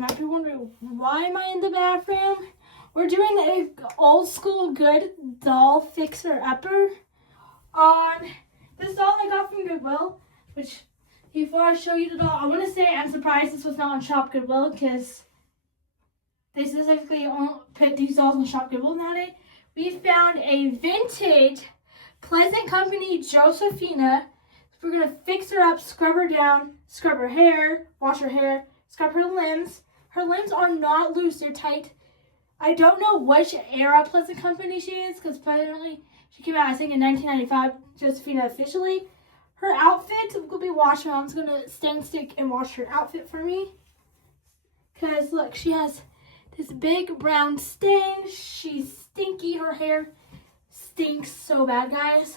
You might be wondering, why am I in the bathroom? We're doing a old school good doll fixer-upper on this doll I got from Goodwill, which before I show you the doll, I want to say I'm surprised this was not on Shop Goodwill because they specifically put these dolls on Shop Goodwill nowadays. We found a vintage Pleasant Company Josefina. We're going to fix her up, scrub her down, scrub her hair, wash her hair, scrub her limbs. Her limbs are not loose, they're tight. I don't know which era Pleasant Company she is because apparently she came out, I think, in 1995, Josefina officially. Her outfit will be washed. Mom's going to stand stick and wash her outfit for me. Because, look, she has this big brown stain. She's stinky. Her hair stinks so bad, guys.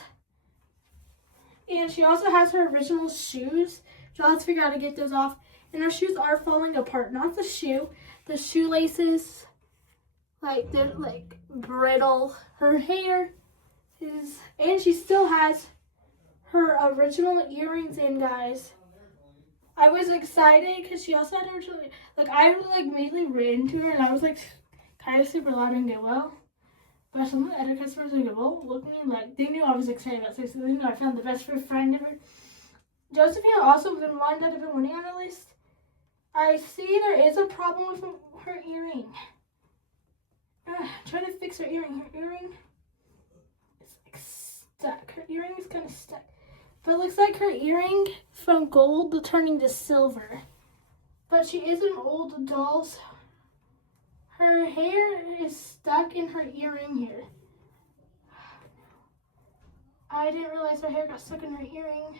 And she also has her original shoes. So let's figure out how to get those off. And her shoes are falling apart. Not the shoe. The shoelaces, like, they're, like, brittle. Her hair is... And she still has her original earrings in, guys. I was excited because she also had original... Like, I, like, immediately ran into her. And I was, like, kind of super loud and get well. But some of the other customers in Goodwill looked at me like they knew I was excited about this. So they knew I found the best friend ever. Josefina also been one that have been winning on the list. I see there is a problem with her earring. Try to fix her earring. Her earring is like stuck. Her earring is kind of stuck. But it looks like her earring from gold turning to silver. But she is an old doll, so her hair is stuck in her earring here. I didn't realize her hair got stuck in her earring.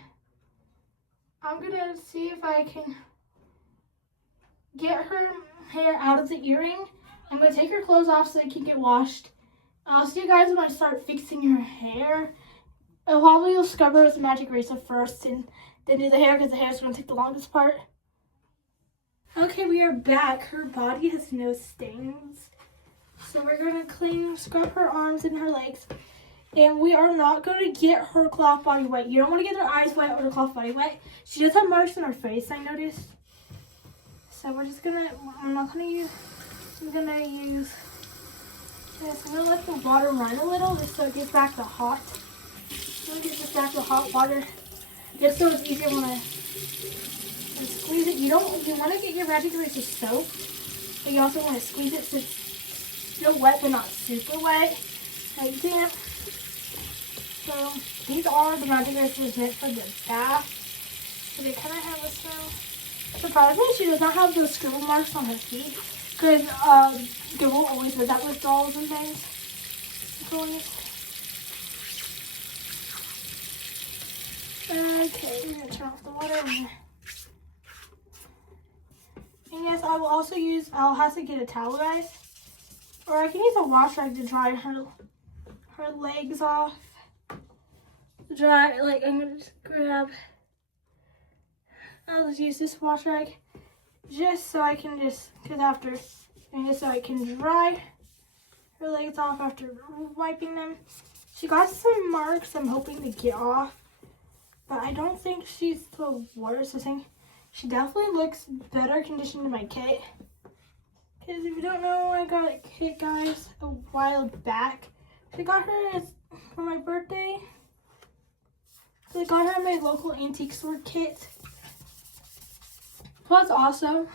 I'm gonna see if I can get her hair out of the earring. I'm gonna take her clothes off so they can get washed. I'll see you guys when I start fixing her hair. I'll probably scrub her with the magic eraser first and then do the hair because the hair is gonna take the longest part. Okay, we are back. Her body has no stains. So we're going to scrub her arms and her legs. And we are not going to get her cloth body wet. You don't want to get her eyes wet or her cloth body wet. She does have marks on her face, I noticed. So we're just going to, I'm going to use this. I'm going to let the water run a little just so it gets back the hot. I'm going to get this back to hot water just so it's easier when I squeeze it. You want to get your magic eraser soap, but you also want to squeeze it so it's still wet but not super wet, like damp. So these are the magic erasers meant for the bath. So they kind of have a smell. Surprisingly, she does not have those scribble marks on her feet because Goodwill always does that with dolls and things. Okay, we're gonna turn off the water. And yes, I will also use, I'll have to get a towel, guys. Or I can use a wash rag to dry her legs off. I'm gonna just grab, I'll just use this wash rag just so I can just so I can dry her legs off after wiping them. She got some marks I'm hoping to get off, but I don't think she's the worst. I think she definitely looks better conditioned than my kit. Because if you don't know, I got a kit, guys, a while back. I got her for my birthday. So I got her my local antique store kit. Plus also,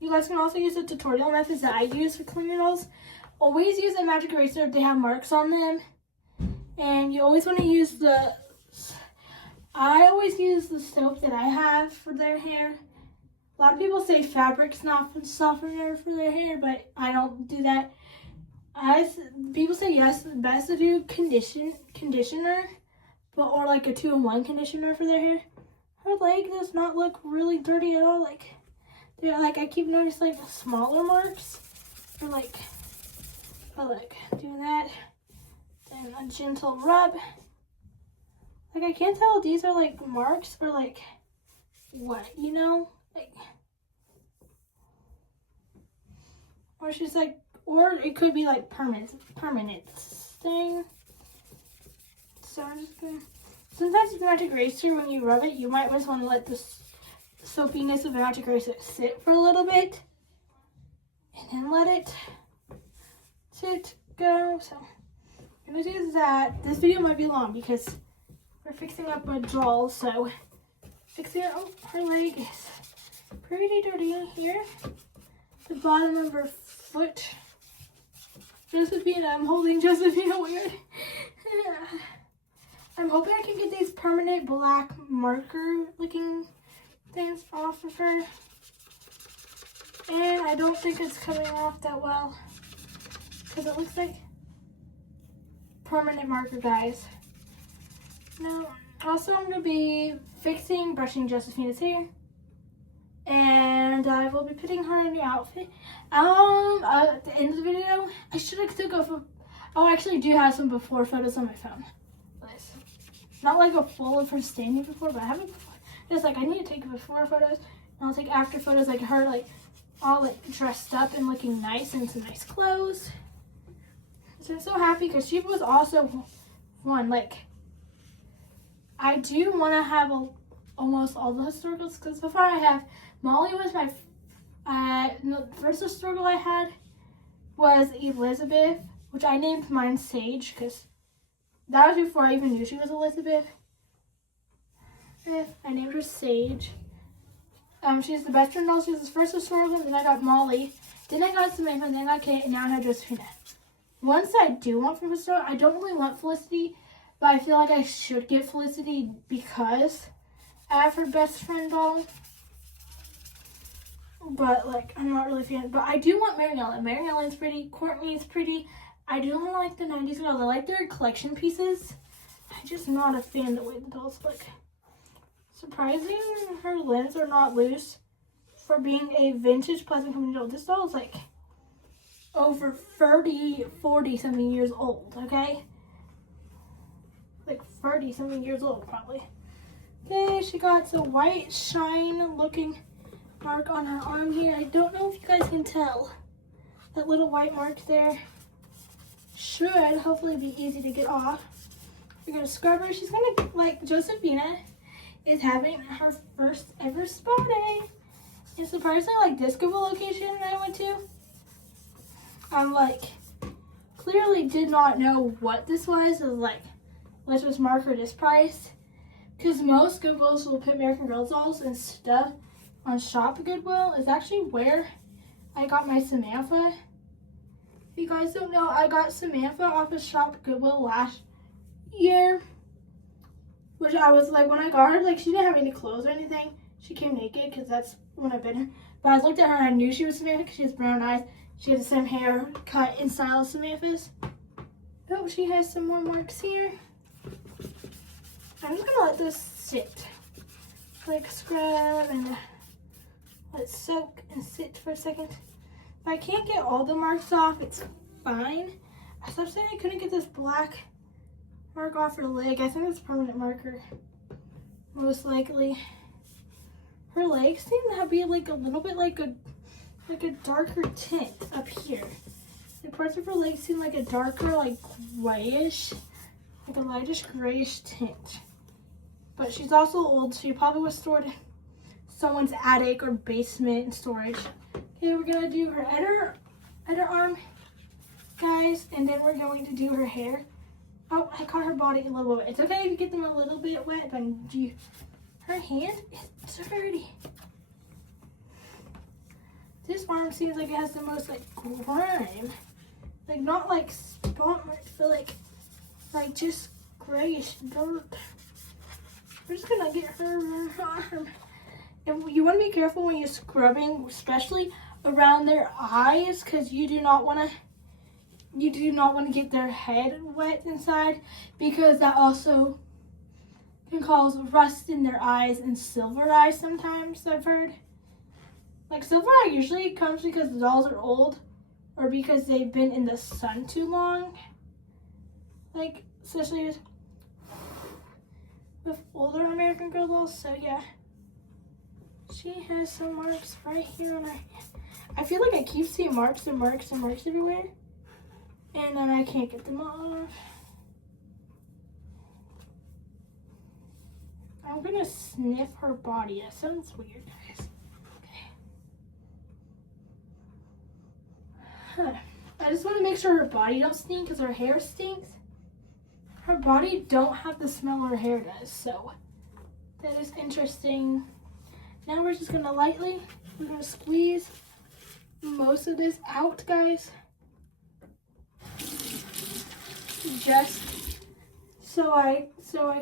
you guys can also use the tutorial methods that I use for cleaning dolls. Always use a magic eraser if they have marks on them. And you always want to use I always use the soap that I have for their hair. A lot of people say fabric softener for their hair, but I don't do that. People say yes, it's best to do conditioner, or like a 2-in-1 conditioner for their hair. Her leg does not look really dirty at all. I keep noticing like smaller marks, or like doing that. Then a gentle rub. I can't tell if these are like marks or like what, you know? Or she's like, or it could be like permanent thing. So I'm just gonna, sometimes with magic eraser, when you rub it, you might just want to let the Sophia's about to sit for a little bit. And then let it sit, go. So I'm gonna do that. This video might be long because we're fixing up a doll. So fixing her, her leg is pretty dirty in here. The bottom of her foot. Josefina, I'm holding Josefina weird. I'm hoping I can get these permanent black marker looking things off of her. And I don't think it's coming off that well because it looks like permanent marker, guys. Now, also I'm going to be brushing Josefina's hair. And I will be putting her in a new outfit. At the end of the video, I should have took off. I actually do have some before photos on my phone. Not like a full of her standing before, but I have a before. Just like I need to take before photos, and I'll take after photos, like her like all like dressed up and looking nice in some nice clothes. So I'm so happy because she was also one like I do want to have almost all the historicals because before I have Molly was my the first historical I had was Elizabeth, which I named mine Sage because that was before I even knew she was Elizabeth. I named her Sage. She's the best friend doll. She was the first historical. Then I got Molly. Then I got Samantha. Then I got Kate. And now I have Josefina. Ones I do want from historical, I don't really want Felicity, but I feel like I should get Felicity because I have her best friend doll. But like I'm not really a fan. But I do want Mary Ellen. Mary Ellen's pretty. Courtney's pretty. I do not like the 90s girls. I like their collection pieces. I'm just not a fan of the way the dolls look. Surprising, her limbs are not loose for being a vintage Pleasant Company doll. This doll is like over 40 something years old, okay? Like 30 something years old probably. Okay, she got a white shine looking mark on her arm here. I don't know if you guys can tell. That little white mark there should hopefully be easy to get off. We're gonna scrub her. She's gonna, like Josefina is having her first ever spa day. And surprisingly, like this Goodwill location that I went to, I'm like, clearly did not know what this was. It was like, let's just mark her this price. Because most Goodwills will put American Girl dolls and stuff on Shop Goodwill. Is actually where I got my Samantha. If you guys don't know, I got Samantha off of Shop Goodwill last year. Which I was like, when I got her, like she didn't have any clothes or anything. She came naked because that's when I've been her. But I looked at her and I knew she was Samantha because she has brown eyes. She has the same hair cut and style as Samantha's. Oh, she has some more marks here. I'm just gonna let this sit. Like scrub and let it soak and sit for a second. If I can't get all the marks off, it's fine. I stopped saying I couldn't get this black mark off her leg. I think it's a permanent marker, most likely. Her legs seem to be like a little bit like a darker tint up here. The parts of her legs seem like a darker, like grayish, like a lightish grayish tint. But she's also old, so she probably was stored in someone's attic or basement storage. Okay, we're gonna do her underarm, guys, and then we're going to do her hair. Oh, I caught her body a little bit. It's okay if you get them a little bit wet, but her hand is dirty. This arm seems like it has the most like grime. Like not like spot marks, but like just grayish dirt. We're just gonna get her arm. And you want to be careful when you're scrubbing, especially around their eyes, because you do not want to get their head wet inside, because that also can cause rust in their eyes and silver eyes sometimes, I've heard. Like silver eye usually comes because the dolls are old or because they've been in the sun too long. Like especially with older American Girl dolls. So yeah, she has some marks right here on her hand. I feel like I keep seeing marks and marks and marks everywhere, and then I can't get them off. I'm gonna sniff her body. That sounds weird. I just want to make sure her body don't stink because her hair stinks. Her body don't have the smell her hair does, so that is interesting. Now we're just gonna we're gonna squeeze most of this out, guys. Just so I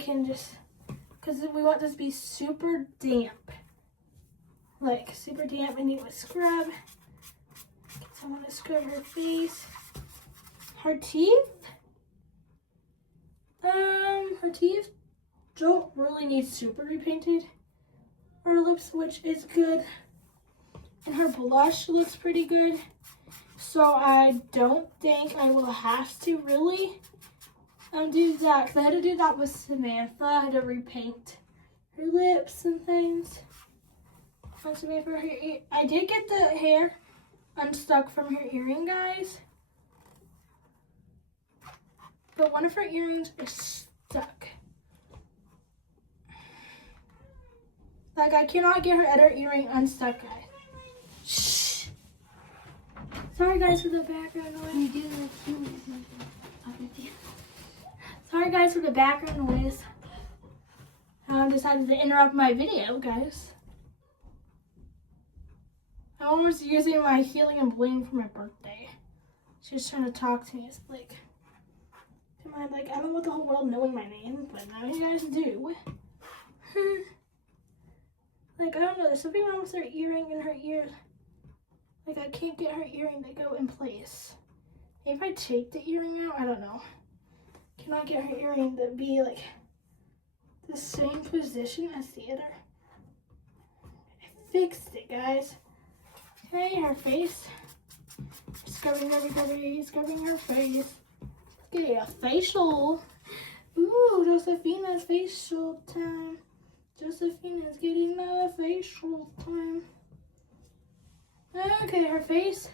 can because we want this to be super damp. Like super damp, and need to scrub. So I'm gonna scrub her face. Her teeth. Her teeth don't really need super repainted. Her lips, which is good. And her blush looks pretty good. So I don't think I will have to really do that. Because I had to do that with Samantha. I had to repaint her lips and things. I did get the hair unstuck from her earring, guys. But one of her earrings is stuck. Like, I cannot get her other earring unstuck, guys. Shh. Sorry, guys, for the background noise. You do this. Sorry, guys, for the background noise. I decided to interrupt my video, guys. I was using my healing and bling for my birthday. She was trying to talk to me. It's like, I don't want the whole world knowing my name, but now you guys do. Like, I don't know, there's something wrong with her earring in her ear. Like, I can't get her earring to go in place. Maybe if I take the earring out, I don't know. Cannot get her earring to be, like, the same position as the other. I fixed it, guys. Okay, her face. Scrubbing her face. Okay, a facial. Ooh, Josefina's facial time. Josefina's getting a facial time. Okay, her face.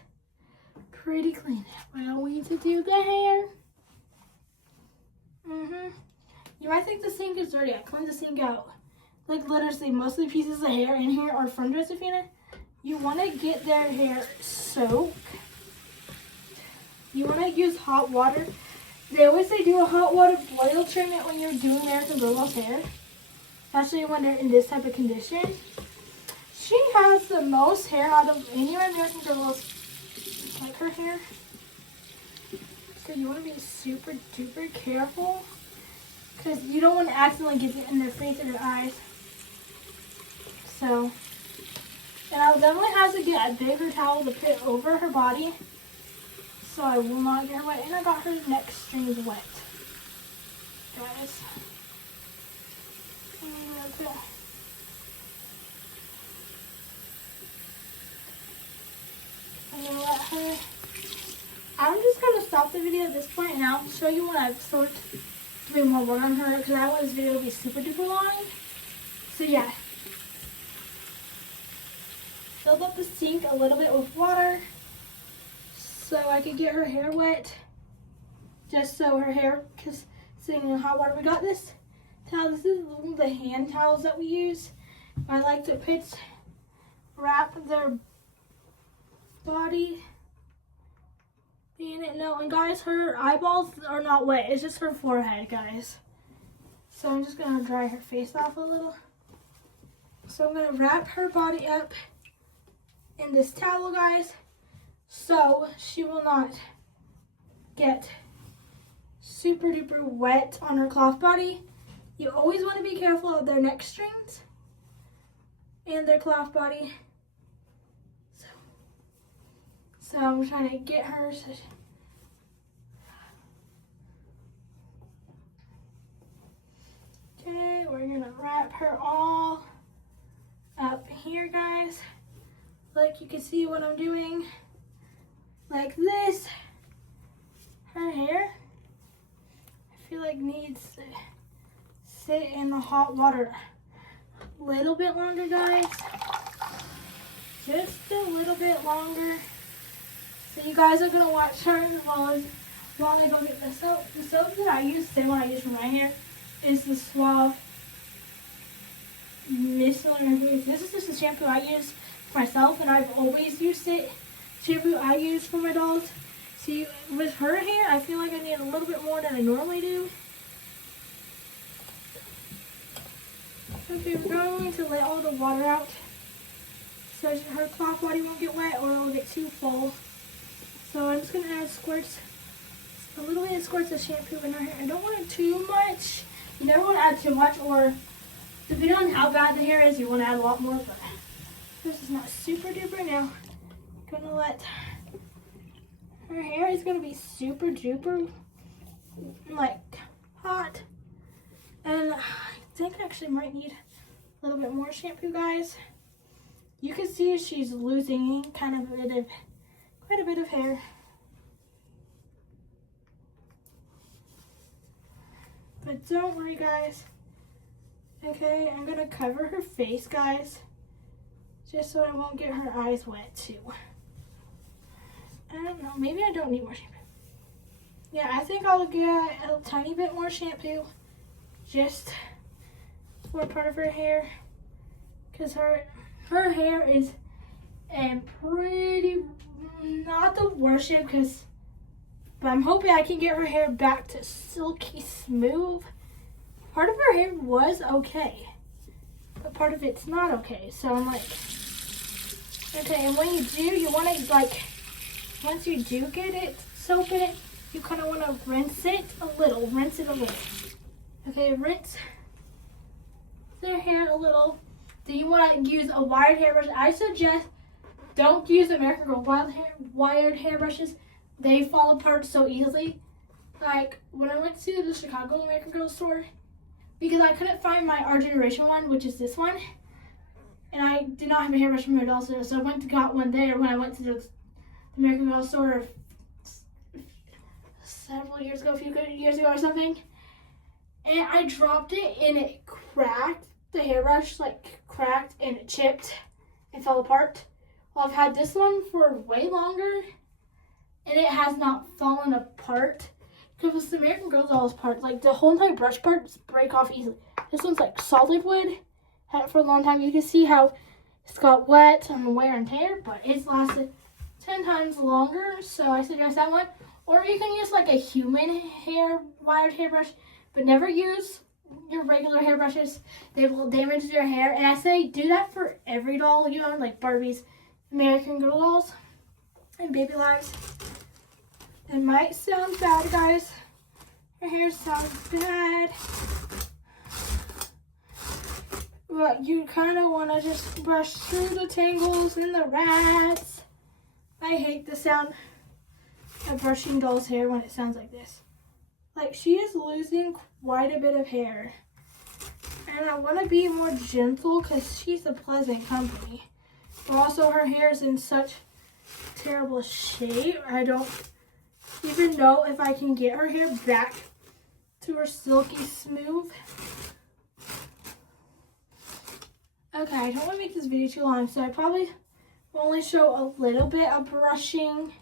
Pretty clean. Now we need to do the hair. You might think the sink is dirty. I cleaned the sink out. Like, literally, most of the pieces of hair in here are from Josefina. You want to get their hair soaked. You want to use hot water. They always say do a hot water boil treatment when you're doing American Girl's hair. Especially when they're in this type of condition. She has the most hair out of any American Girls. Like her hair. So you want to be super duper careful. Because you don't want to accidentally get it in their face or their eyes. So. And I'll definitely have to get a bigger towel to put over her body. So I will not get her wet. And I got her neck strings wet. Guys. I'm gonna let her. I'm just gonna stop the video at this point and I'll show you when I start doing more work on her, because I want this video to be super duper long. So yeah. Filled up the sink a little bit with water so I could get her hair wet. Just so her hair, because sitting in hot water. We got this towel. This is one of the hand towels that we use. I like to wrap their body in it. No, and guys, her eyeballs are not wet. It's just her forehead, guys. So I'm just going to dry her face off a little. So I'm going to wrap her body up in this towel, guys, so she will not get super duper wet on her cloth body. You always want to be careful of their neck strings and their cloth body. So I'm trying to get her. Okay, we're gonna wrap her all up here, guys. Like, you can see what I'm doing. Like this. Her hair, I feel like needs to sit in the hot water a little bit longer, guys. Just a little bit longer. So you guys are gonna watch her while I go get the soap. The soap that I use, the same one I use for my hair, is the Suave Micellar. This is just the shampoo I use myself, and I've always used it shampoo I use for my dolls. See, with her hair, I feel like I need a little bit more than I normally do. Okay, we're going to let all the water out so her cloth body won't get wet or it'll get too full. So I'm just going to add a little bit of squirts of shampoo in her hair. I don't want it too much. You never want to add too much, or depending on how bad the hair is, you want to add a lot more, but this is not super duper now. I'm going to let her hair is going to be super duper like hot, and I think I actually might need a little bit more shampoo, guys. You can see she's losing quite a bit of hair. But don't worry, guys. Okay, I'm gonna cover her face, guys, just so I won't get her eyes wet too. I don't know, maybe I don't need more shampoo. Yeah, I think I'll get a tiny bit more shampoo just for part of her hair, because her hair is pretty, not the worst shape, but I'm hoping I can get her hair back to silky smooth. Part of her hair was okay, but part of it's not okay. So I'm like, okay, and when you do, you want to, like, once you do get it, soap it, you kind of want to rinse it a little. Okay, rinse their hair a little. Then you want to use a wired hairbrush. I suggest don't use American Girl wired hairbrushes. They fall apart so easily. Like when I went to the Chicago American Girl store, because I couldn't find my Our Generation one, which is this one, and I did not have a hairbrush from my doll store, so I went and got one there when I went to the American Girl store several years ago, a few years ago or something, and I dropped it and it cracked. The hairbrush cracked and it chipped and fell apart. Well, I've had this one for way longer and it has not fallen apart, because the American Girl dolls part, like the whole entire brush parts break off easily. This one's like solid wood, had it for a long time. You can see how it's got wet and wear and tear, but it's lasted 10 times longer, so I suggest that one. Or you can use like a human wired hairbrush, but never use your regular hairbrushes. They will damage their hair, and I say do that for every doll you own, like Barbie's, American Girl dolls, and Baby Lives. It might sound bad, guys. Her hair sounds bad, but you kind of want to just brush through the tangles and the rats. I hate the sound of brushing doll's hair when it sounds like this. Like, she is losing quite a bit of hair, and I want to be more gentle because she's a pleasant company, but also her hair is in such terrible shape. I don't even know if I can get her hair back to her silky smooth. Okay, I don't want to make this video too long, so I probably will only show a little bit of brushing,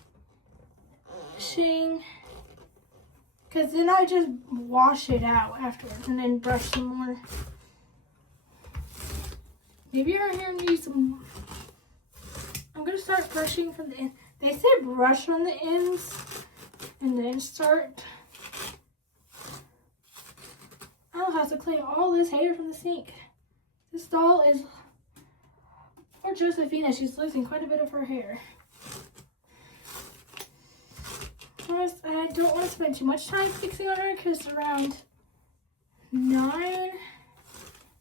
because then I just wash it out afterwards and then brush some more. Maybe her hair needs some. I'm going to start brushing from the end. They say brush on the ends and then start. I'll have to clean all this hair from the sink. This doll is, poor Josefina, she's losing quite a bit of her hair. I don't want to spend too much time fixing on her because it's around 9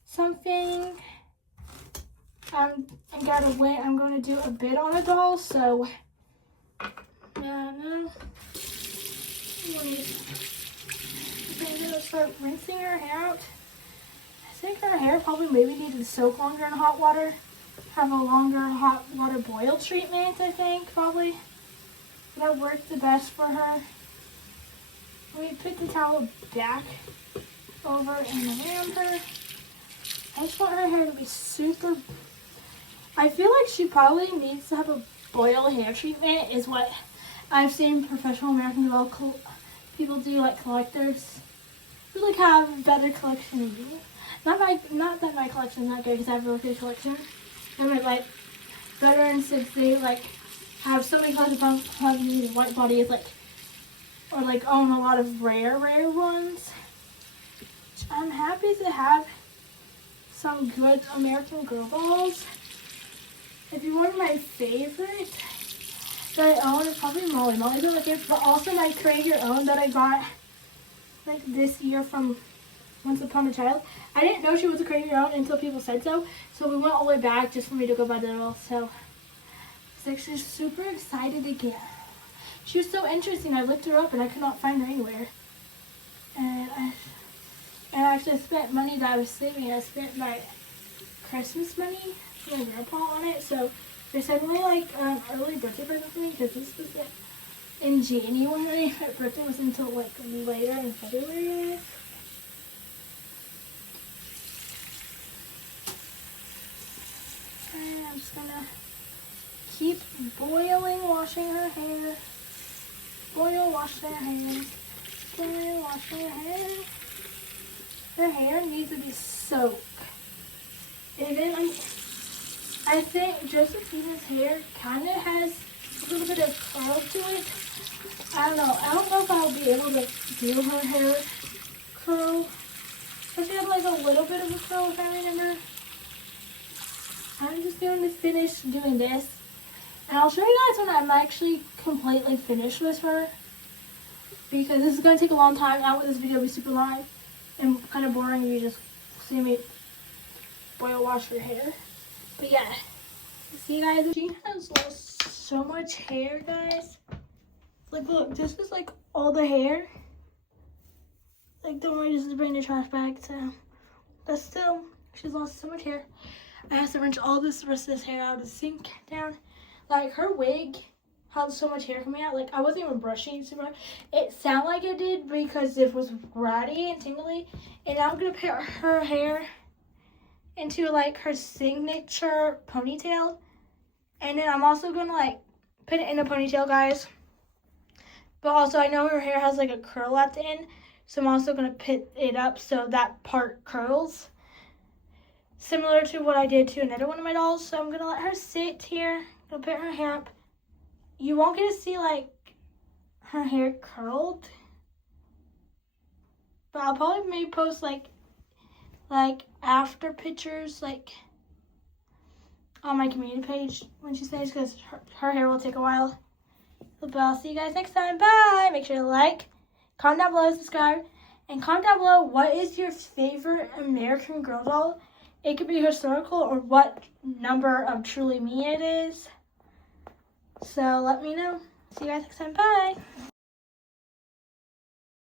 something. I gotta wait. I'm going to do a bit on a doll, so yeah, no. I'm going to start rinsing her hair out. I think her hair probably maybe needed to soak longer in hot water. Have a longer hot water boil treatment, I think, probably. That worked the best for her. We put the towel back over and around her. I just want her hair to be super. I feel like she probably needs to have a boil hair treatment, is what I've seen professional American Girl people do, like collectors. Who like have better collection. Not that my collection's not good, because I have a really good collection. They're like veterans, if they like I have so many collections of these white bodies, like, or like own a lot of rare ones. I'm happy to have some good American Girl dolls. If you want my favorite that I own, it's probably Molly. Molly's one of my favorites, but also my Create Your Own that I got like this year from Once Upon a Child. I didn't know she was a Create Your Own until people said so. So we went all the way back just for me to go buy the doll. So I was actually super excited to get her. She was so interesting. I looked her up and I could not find her anywhere. And I actually spent money that I was saving. I spent my Christmas money for my grandpa on it. So they sent me like early birthday present for me because this was in January. My birthday was until like later in February. And I'm just gonna keep boiling, washing her hair. Boil, wash their hair. Boil, wash their hair. Her hair needs to be soaked. Even I think Josefina's hair kind of has a little bit of curl to it. I don't know. I don't know if I'll be able to do her hair curl. But she had like a little bit of a curl if I remember. I'm just going to finish doing this. And I'll show you guys when I'm actually completely finished with her. Because this is going to take a long time. I want this video to be super long and kind of boring if you just see me boil wash her hair. But yeah, see you guys. She has lost so much hair, guys. Like look, this is like all the hair. Like don't worry, just bring the trash bag. So, but still, she's lost so much hair. I have to rinse all this rest of this hair out of the sink down. Like her wig had so much hair coming out. Like I wasn't even brushing super hard. It sounded like it did because it was ratty and tingly. And now I'm gonna put her hair into like her signature ponytail. And then I'm also gonna like put it in a ponytail, guys. But also I know her hair has like a curl at the end. So I'm also gonna put it up so that part curls. Similar to what I did to another one of my dolls. So I'm gonna let her sit here. I'm gonna put her hair up. You won't get to see like her hair curled. But I'll probably maybe post like after pictures like on my community page when she stays because her hair will take a while. But I'll see you guys next time. Bye. Make sure to like, comment down below, subscribe, and comment down below what is your favorite American Girl doll. It could be historical or what number of Truly Me it is. So let me know. See you guys next time. Bye.